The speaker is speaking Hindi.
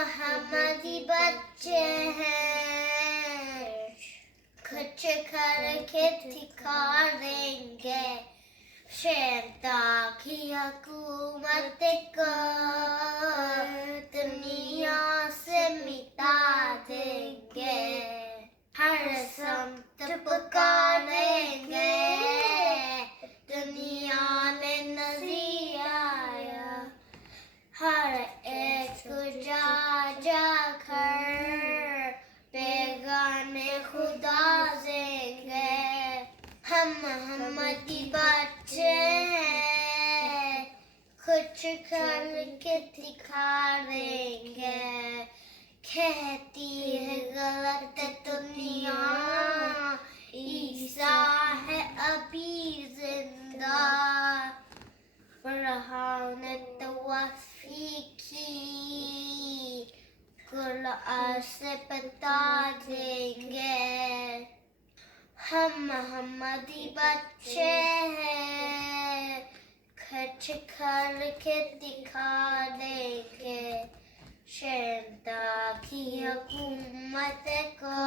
हमारी बच्चे हैं, कुछ करके दिखा देंगे, शैता की हुकूमत को दुनिया से मिटा देंगे, हर संत पुकारेंगे, दुनिया में नजर आया, हर एक जा जा कर पैगाने खुदा देंगे, हम हमारी बच्चे हैं, कुछ करके दिखा देंगे, कहती है गलत दुनिया, ईसा है अभी जिंदा, फरहान ने तवफ़ी की, कुरान से बता देंगे, हम हमारी बच्चे हैं, कुछ करके दिखा देंगे, शैतान की हुकूमत को